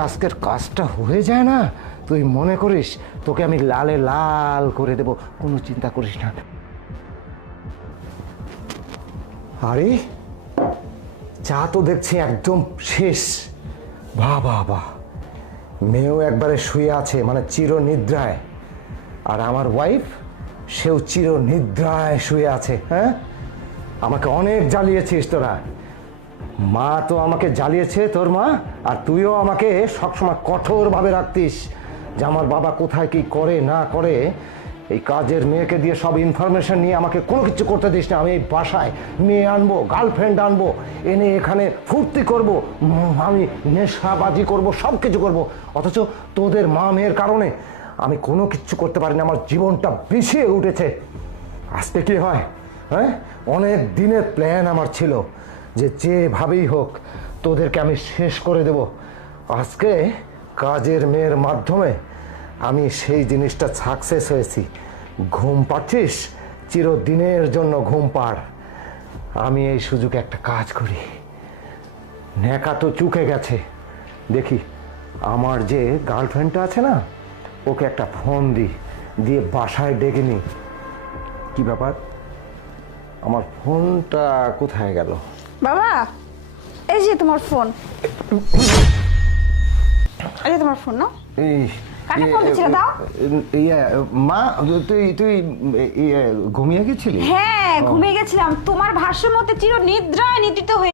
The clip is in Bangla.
আজকের কাজটা হয়ে যায় না, তুই মনে করিস তোকে আমি লালে লাল করে দেব, কোনো চিন্তা করিস না। আরে চা তো দেখছি একদম শেষ। বাহ বাহ বাহ, মেয়েও একবারে শুয়ে আছে, মানে চিরনিদ্রায়। আর আমার ওয়াইফ, সেও চিরনিদ্রায় শুয়ে আছে। হ্যাঁ, আমাকে অনেক জ্বালিয়েছিস তোরা। মা তো আমাকে জ্বালিয়েছে, তোর মা, আর তুইও আমাকে সবসময় কঠোরভাবে রাখতিস যে আমার বাবা কোথায় কি করে না করে। এই কাজের মেয়েকে দিয়ে সব ইনফরমেশন নিয়ে আমাকে কোনো কিছু করতে দিস না। আমি এই বাসায় মেয়ে আনবো, গার্লফ্রেন্ড আনবো, এনে এখানে ফুর্তি করব, আমি নেশাবাজি করব, সব কিছু করবো। অথচ তোদের মা মেয়ের কারণে আমি কোনো কিছু করতে পারি না, আমার জীবনটা বিষিয়ে উঠেছে। আজকে কি হয়? হ্যাঁ, অনেক দিনের প্ল্যান আমার ছিল যে যেভাবেই হোক তোদেরকে আমি শেষ করে দেব। আজকে কাজের মেয়ের মাধ্যমে আমি সেই জিনিসটা সাকসেস হয়েছি। ঘুম পাচ্ছিস? চিরদিনের জন্য ঘুম পাড়। আমি এই সুযোগে একটা কাজ করি। ন্যাকা তো চুকে গেছে, দেখি আমার যে গার্লফ্রেন্ডটা আছে না, ওকে একটা ফোন দিয়ে বাসায় ডেকে নি। কি ব্যাপার, আমার ফোনটা কোথায় গেল? বাবা, এই যে তোমার ফোন। এই যে তোমার ফোন, না? এই কাকে ফোন দিছিলে, দাও। মা, তুই ঘুমিয়ে গেছিলি? হ্যাঁ, ঘুমিয়ে গেছিলাম। তোমার ভাষ্যের মধ্যে চির নিদ্রায় নিদ্রিত হয়ে